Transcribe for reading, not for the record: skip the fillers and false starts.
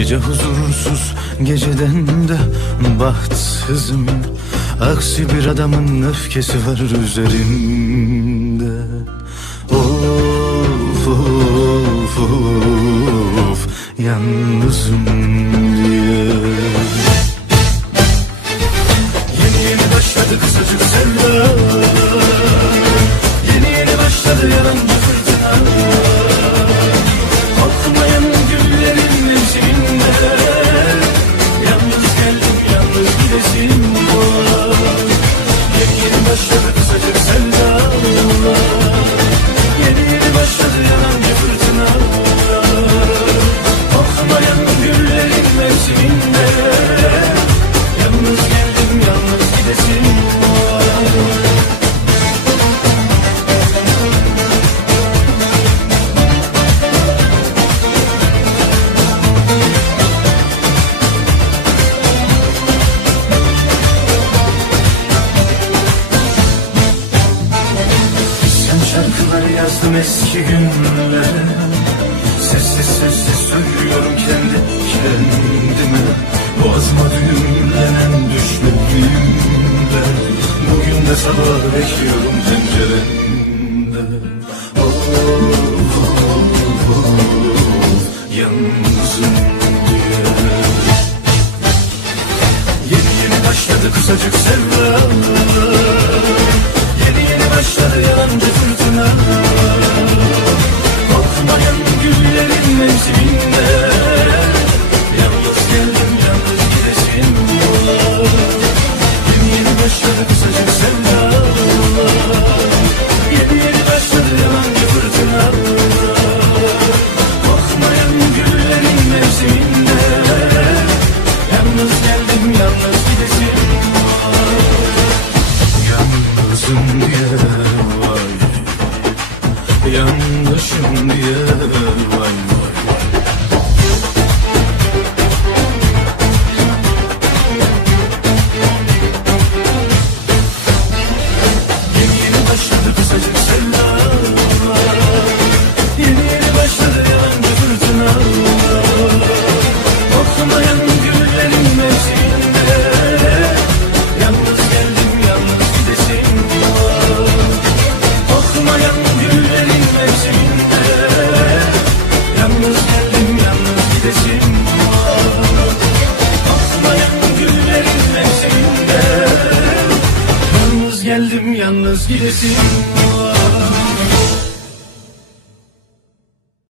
Gece huzursuz, geceden de bahtsızım. Aksi bir adamın öfkesi var üzerimde. Of of of, yalnızım diye. Yeni yeni başladı kısacık sevda, yeni yeni başladı yalancı fırtına. Kokmayan güllerin mevsiminde yalnız geldim, yalnız gidesim var. Yeni yeni başladı kısacık sevda, yeni yeni başladı yalancı fırtına. Kokmayan güllerin mevsiminde yalnız geldim, yalnız gidesim var. Şarkıları yazdım eski günlere, sessiz sessiz söylüyorum kendi kendime. Boğazıma düğümlenen düşlerimle bugün de sabah bekliyorum penceremde. Of of of, yalnızım diye. Yeni yeni başladı kısacık sevda, yeni yeni başladı yalancı fırtına. Kokmayan güllerin mevsiminde yalnız geldim, yalnız gidesim var. Yeni yeni başladı kısacık sevda, yeni yeni başladı yalancı fırtına. Kokmayan güllerin mevsiminde yalnız geldim, yalnız gidesim var. Yalnızım diye vay, yanlışım diye vay vay. Yeni yeni başladı kısacık sevda, yeni yeni başladı yalancı fırtına. Kokmayan güllerin mevsiminde yalnız geldim, yalnız gidesim var. Kokmayan güllerin mevsiminde yalnız geldim, yalnız gidesim var. Kokmayan güllerin mevsiminde yalnız geldim, yalnız gidesim var.